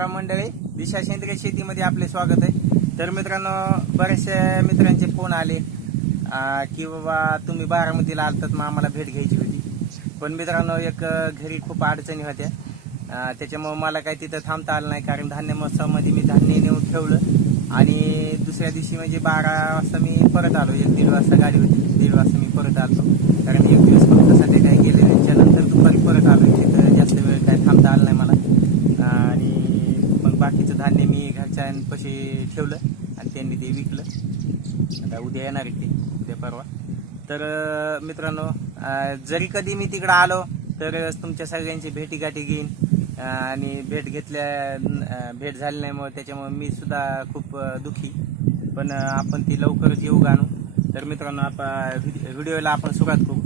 राम मंडळी दिशा सेंद्रिय शेतीमध्ये आपले स्वागत आहे. तर मित्रांनो बरेचसे मित्रांचे फोन आले की बाबा तुम्ही बारामतीला आलतात मग आम्हाला भेट घ्यायची होती. पण मित्रांनो एक घरी खूप अडचणी होत्या. त्याच्यामुळं मला काही तिथं थांबता आलं नाही कारण धान्य महोत्सवामध्ये मी धान्य नेऊन ठेवलं. आणि दुसऱ्या दिवशी म्हणजे बारा वाजता मी परत आलो एक दीड वाजता गाडी होती दीड वाजता मी परत आलो. कारण एक दिवस फक्त सध्या काही गेले त्याच्यानंतर दुपारी परत आलो तिथं जास्त वेळ काय थांबता आलं नाही मला आणि मग बाकीचं धान्य मी ठेवलं आणि त्यांनी ते विकलं. आता उद्या येणार आहे ते उद्या परवा. तर मित्रांनो जरी कधी मी तिकडं आलो तर तुमच्या सगळ्यांची भेटीगाठी घेईन. आणि भेट घेतल्या भेट झाली नाही मग त्याच्यामुळे मी सुद्धा खूप दुखी. पण आपण ती लवकरच येऊ गाणू तर मित्रांनो आपण व्हिडिओला आपण सुरुवात करू.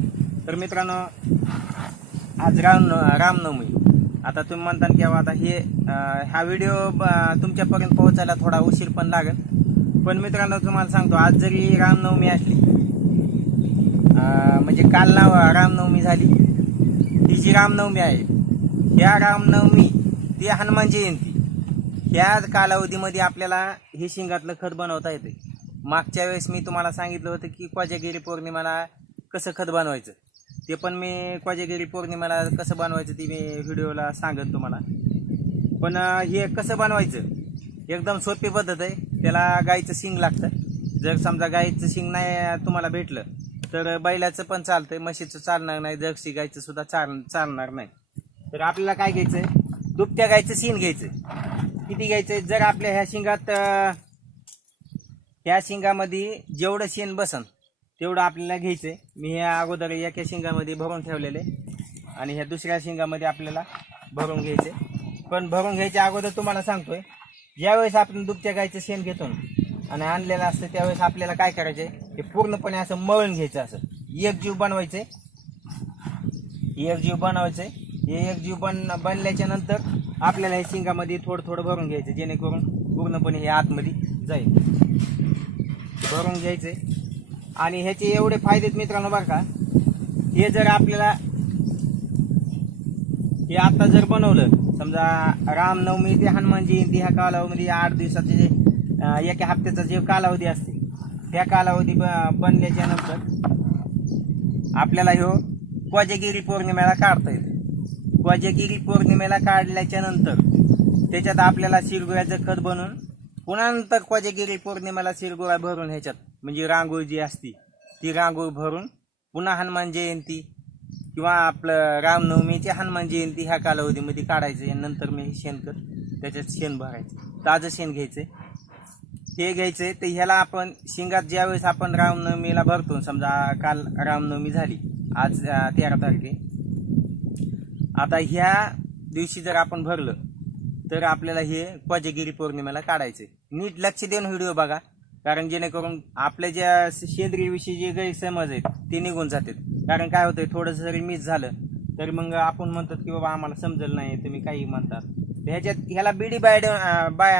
तर मित्रांनो आज राम रामनवमी. आता तुम्ही म्हणता की आता हे हा व्हिडिओ ब- तुमच्यापर्यंत पोहोचायला थोडा उशीर पण लागेल. पण मित्रांनो तुम्हाला सांगतो आज जरी रामनवमी असली म्हणजे काल नाव रामनवमी झाली. ही जी रामनवमी आहे ह्या रामनवमी ती हनुमान जयंती. ह्या कालावधीमध्ये आपल्याला हे शिंगातलं खत बनवता येते मागच्या वेळेस मी तुम्हाला सांगितलं होतं की कोजागिरी पौर्णिमाला कसं खत बनवायचं? ते पण मी कोजागिरी पौर्णिमेला कसं बनवायचं ते मी व्हिडिओला सांगेन तुम्हाला. पण हे कसं बनवायचं? एकदम सोपी पद्धत आहे. त्याला गाईचं शिंग लागतं. जर समजा गाईचं शिंग नाही तुम्हाला भेटलं तर बैलाचं पण चालतंय. म्हशीचं चालणार नाही. जर्सी गायचं सुद्धा चाल चालणार नाही. तर आपल्याला काय घ्यायचंय दुभत्या गाईचं शिंग घ्यायचं. किती घ्यायचं? जर आपल्या ह्या शिंगात ह्या शिंगामध्ये जेवढं शेण बसन तेवढं आपल्याला घ्यायचं आहे मी ह्या अगोदर एका शिंगामध्ये भरून ठेवलेले. आणि ह्या दुसऱ्या शिंगामध्ये आपल्याला भरून घ्यायचे पण भरून घ्यायच्या अगोदर तुम्हाला सांगतोय ज्यावेळेस आपण दुभत्या गाईचं शेण घेतो ना आणि आणलेलं असतं त्यावेळेस आपल्याला काय करायचंय? हे पूर्णपणे असं मळून घ्यायचं असं. एक जीव आहे एक जीव आहे हे एक जीव बन बनल्याच्या नंतर आपल्याला हे शिंगामध्ये थोडं थोडं भरून घ्यायचं जेणेकरून पूर्णपणे हे आतमध्ये जाईल. भरून घ्यायचे आणि ह्याचे एवढे फायदे मित्रांनो बरं का. हे जर आपल्याला हे आता जर बनवलं समजा रामनवमी ते हनुमान जयंती ह्या कालावधीमध्ये आठ दिवसाचे जे एका हप्त्याचा जे कालावधी असते त्या कालावधी ब- बनल्याच्या नंतर आपल्याला ह्यो कोजगिरी पौर्णिमेला काढता येईल. कोजगिरी पौर्णिमेला काढल्याच्या नंतर त्याच्यात आपल्याला शिरगुळ्याचं खत बनवून पुन्हा नंतर कोजगिरी पौर्णिमेला शिरगुळा भरून ह्याच्यात म्हणजे रांगोळी जी असती ती रांगोळ भरून पुन्हा हनुमान जयंती किंवा आपलं रामनवमीची हनुमान जयंती ह्या कालावधीमध्ये काढायचं नंतर मी हे शेणखत त्याच्यात शेण भरायचं ताजं शेण घ्यायचं हे घ्यायचंय तर ह्याला आपण शिंगात ज्यावेळेस आपण रामनवमीला भरतो समजा काल रामनवमी झाली आज तेरा तारखे. आता ह्या दिवशी जर आपण भरलं तर आपल्याला हे कोजगिरी पौर्णिमेला काढायचे नीट लक्ष देऊन व्हिडिओ बघा. कारण जेणेकरून आपल्या ज्या सेंद्रियविषयी जे गैरसमज आहेत ते निघून जातात. कारण काय होतंय थोडंसं जरी मिस झालं तर मग आपण म्हणतात की बाबा आम्हाला समजलं नाही तुम्ही काही म्हणतात तर ह्याच्यात ह्याला बिडी बायड बाय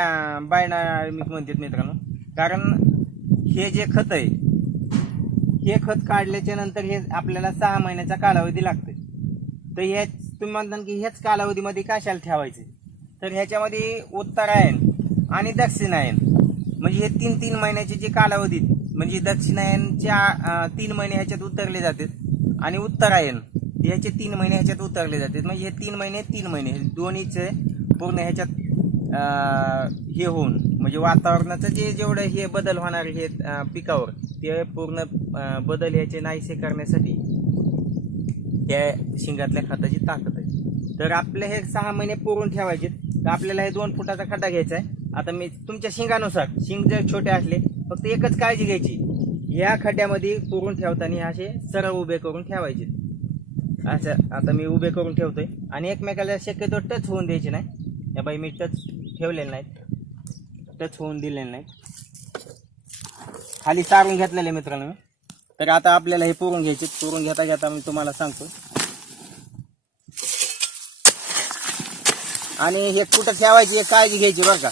बायनामिक म्हणतात मित्रांनो. कारण हे जे खत आहे हे खत काढल्याच्या नंतर हे आपल्याला सहा महिन्याचा कालावधी लागतो तर ह्याच तुम्ही म्हणता की ह्याच कालावधीमध्ये कशाला ठेवायचे? तर ह्याच्यामध्ये उत्तरायण आणि दक्षिणायन म्हणजे हे तीन तीन महिन्याचे जे कालावधीत म्हणजे दक्षिणायनच्या तीन महिने ह्याच्यात उतरले जातात आणि उत्तरायण ह्याचे तीन महिने ह्याच्यात उतरले जातात. म्हणजे हे तीन महिने तीन महिने दोन्हीचे पूर्ण ह्याच्यात हे होऊन म्हणजे वातावरणाचं जे जेवढं हे बदल होणार हे पिकावर ते पूर्ण बदल ह्याचे नाहीसे करण्यासाठी त्या शिंगातल्या खताची ताकद आहे. तर आपले हे सहा महिने पुरून ठेवायचे तर आपल्याला हे दोन फुटाचा खड्डा घ्यायचा आहे. आता मी तुमच्या शिंगानुसार शिंग जर छोटे असले फक्त एकच काळजी घ्यायची. या खड्ड्यामध्ये पुरून ठेवताना असे सरळ उभे करून ठेवायचे. असं आता मी उभे करून ठेवतोय. आणि एकमेकाला शक्यतो टच होऊन द्यायचे नाही. या बाई मी टच ठेवलेले नाहीत. टच होऊन दिलेले नाहीत. खाली सारून घेतलेले मित्रांनो तर आता आपल्याला हे पुरून घ्यायचे. पुरून घेता घेता मी तुम्हाला सांगतो. आणि हे कुठं ठेवायची काळजी घ्यायची बरं का.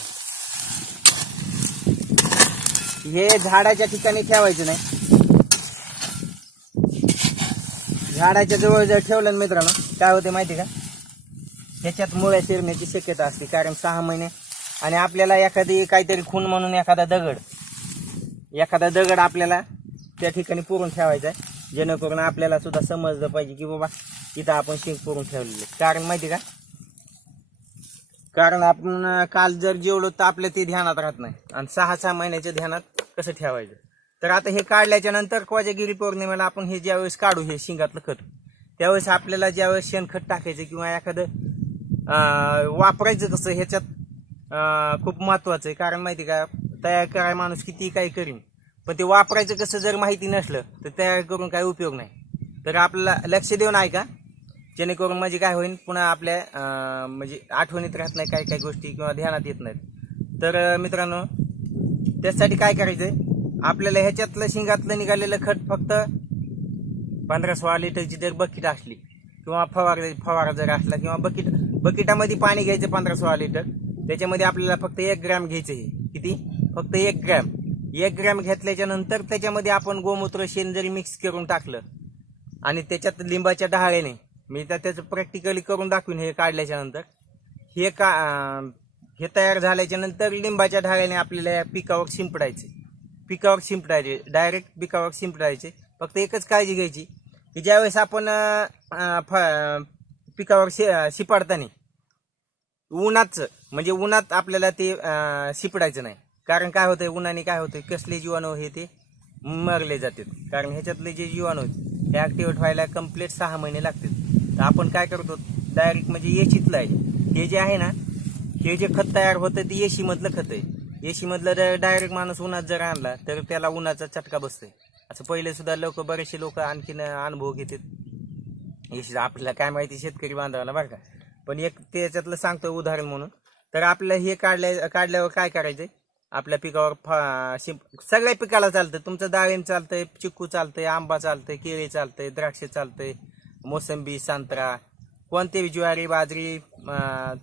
हे झाडाच्या ठिकाणी ठेवायचं नाही. झाडाच्या जवळ जर ठेवलं मित्रांनो काय होते माहिती का? ह्याच्यात मुळ्या शिरण्याची शक्यता असते कारण सहा महिने आणि आपल्याला एखादी काहीतरी खून म्हणून एखादा दगड एखादा दगड आपल्याला त्या ठिकाणी पुरून ठेवायचा आहे जेणेकरून आपल्याला सुद्धा समजलं पाहिजे की बाबा इथं आपण शेंग पुरून ठेवलेले कारण माहिती का? कारण आपण काल जर जेवलो तर आपल्या ते ध्यानात राहत नाही. आणि सहा सहा महिन्याच्या ध्यानात कसं ठेवायचं. तर आता हे काढल्याच्या नंतर कोजागिरी पौर्णिमेला आपण हे ज्यावेळेस काढू हे शिंगातलं खत त्यावेळेस आपल्याला ज्यावेळेस शेणखत टाकायचं किंवा एखादं वापरायचं कसं ह्याच्यात खूप महत्वाचं आहे. कारण माहिती का तयार कराय माणूस किती काय करीन. पण ते वापरायचं कसं जर माहिती नसलं तर तयार करून काय उपयोग नाही. तर आपल्याला लक्ष देऊन ऐका. जेणेकरून म्हणजे काय होईल पुन्हा आपल्या म्हणजे आठवणीत राहत नाही काही काही गोष्टी किंवा ध्यानात येत नाहीत. तर मित्रांनो त्यासाठी काय करायचंय? आपल्याला ह्याच्यातलं शिंगातलं निघालेलं खत फक्त पंधरा सोळा लिटरची जर बकेट असली किंवा फवारा फवारा जर असला किंवा बकेट बकेटामध्ये पाणी घ्यायचं पंधरा सोळा लिटर. त्याच्यामध्ये आपल्याला फक्त एक ग्रॅम घ्यायचं हे किती? फक्त एक ग्रॅम. एक ग्रॅम घेतल्याच्या नंतर त्याच्यामध्ये आपण गोमूत्र शेण जरी मिक्स करून टाकलं आणि त्याच्यात लिंबाच्या डहाळ्याने मी तर त्याचं प्रॅक्टिकली करून दाखवीन हे काढल्याच्या नंतर. हे का हे तयार झाल्याच्यानंतर लिंबाच्या ढाळ्याने आपल्याला या पिकावर शिंपडायचे. पिकावर शिंपडायचे. डायरेक्ट पिकावर शिंपडायचे. फक्त एकच काळजी घ्यायची की ज्यावेळेस आपण फ- पिकावर शि शिपाडताना उन्हाचं म्हणजे उन्हात आपल्याला ते शिपडायचं नाही. कारण काय होतंय? उन्हाने काय होतंय? कसले जीवाणू हे ते मरले जातात. कारण ह्याच्यातले जे जीवाणू आहेत हे ॲक्टिवेट व्हायला कंप्लीट सहा महिने लागतात. तर आपण काय करतो? डायरेक्ट म्हणजे येशीतलं आहे. हे जे आहे ना हे जे खत तयार होतं ते येशी मधलं खत आहे. येशी मधलं डायरेक्ट माणूस उन्हात जर आणला तर त्याला उन्हाचा चटका बसतोय. असं पहिले सुद्धा लोक बरेचसे लोक आणखीन अनुभव घेतात. येशी आपल्याला काय माहिती शेतकरी बांधवाला बरं का? पण एक त्याच्यातलं सांगतो उदाहरण म्हणून. तर आपलं हे काढल्या काढल्यावर काय करायचंय? आपल्या पिकावर फा सगळ्या पिकाला चालतं तुमचं डाळिंब चालतंय चिक्कू चालतंय आंबा चालतंय केळी चालतंय द्राक्ष चालतंय मोसंबी संत्रा कोणते ज्वारी बाजरी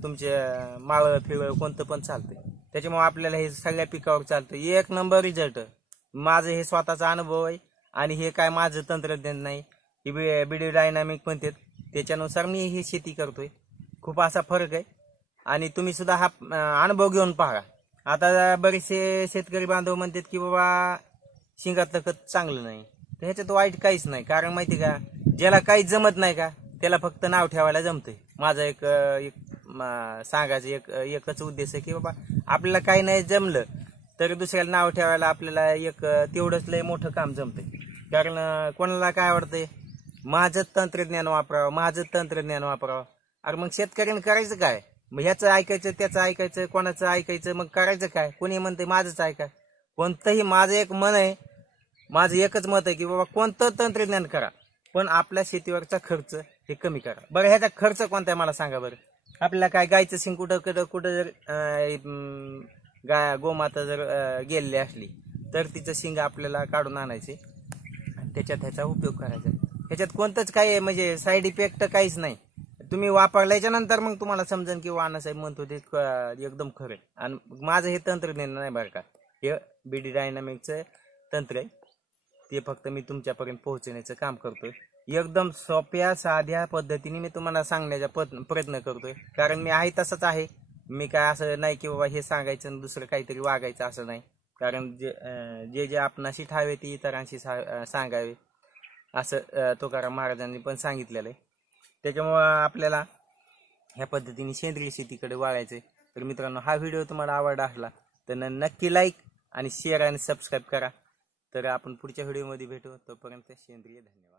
तुमचे माळं फिवळ कोणतं पण चालतं त्याच्यामुळे आपल्याला हे सगळ्या पिकावर चालतं एक नंबर रिझल्ट माझं हे स्वतःचा अनुभव आहे आणि हे काय माझं तंत्रज्ञान नाही. हे बी बीडी डायनामिक म्हणतात. त्याच्यानुसार मी ही शेती करतोय. खूप असा फरक आहे. आणि तुम्ही सुद्धा हा अनुभव घेऊन पहा. आता बरेचसे शेतकरी बांधव म्हणतात की बाबा शिंगातलं खत चांगलं नाही. तर ह्याच्यात वाईट काहीच नाही. कारण माहिती का ज्याला काहीच जमत नाही का त्याला फक्त नाव ठेवायला जमतंय. माझा एक एक सांगायचं एक एकच उद्देश आहे की बाबा आपल्याला काही नाही जमलं तर दुसऱ्याला नाव ठेवायला आपल्याला एक तेवढंच लय मोठं काम जमतंय. कारण कोणाला काय आवडतंय? माझं तंत्रज्ञान वापरावं माझं तंत्रज्ञान वापरावं. अरे मग शेतकऱ्यांनी करायचं काय? मग ह्याचं ऐकायचं त्याचं ऐकायचं कोणाचं ऐकायचं मग करायचं काय? कोणी म्हणते माझंच ऐका. कोणतंही माझं एक मन आहे माझं एकच मत आहे की बाबा कोणतं तंत्रज्ञान करा. पण आपल्या शेतीवरचा खर्च हे कमी करा. बरं ह्याचा खर्च कोणता आहे मला सांगा बरं. आपल्याला काय गायचं शिंग कुठं कुठं कुठं जर अं, गाय गोमाता जर अं, गेलेली असली तर तिचं शिंग आपल्याला काढून आणायचे. आणि त्याच्यात ह्याचा उपयोग करायचा. ह्याच्यात कोणतंच काही आहे म्हणजे साईड इफेक्ट काहीच नाही. तुम्ही वापरल्याच्या नंतर मग तुम्हाला समजेल की वाणासाहेब म्हणतो ते क- एकदम खरं आहे. आणि माझं हे तंत्रज्ञान नाही बरं का. हे बी डी डायनामिकचं तंत्र आहे. ते फक्त मी तुमच्यापर्यंत पोहोचण्याचं काम करतोय. एकदम सोप्या साध्या पद्धतीने मी तुम्हाला सांगण्याचा पत- प्रयत्न करतोय. कारण मी आहे तसंच आहे. मी काय असं नाही की बाबा हे सांगायचं आणि दुसरं काहीतरी वागायचं असं नाही. कारण जे जे जे आपणाशी ठावे ते इतरांशी सा- सांगावे. असं तुकाराम महाराजांनी पण सांगितलेलं आहे. त्याच्यामुळं आपल्याला ह्या पद्धतीने सेंद्रिय शेतीकडे वळायचं तर मित्रांनो हा व्हिडिओ तुम्हाला आवडला असला तर न- नक्की लाईक आणि शेअर आणि सबस्क्राईब करा. तर आपण पुढच्या व्हिडिओमध्ये भेटू. तोपर्यंत सेंद्रिय धन्यवाद.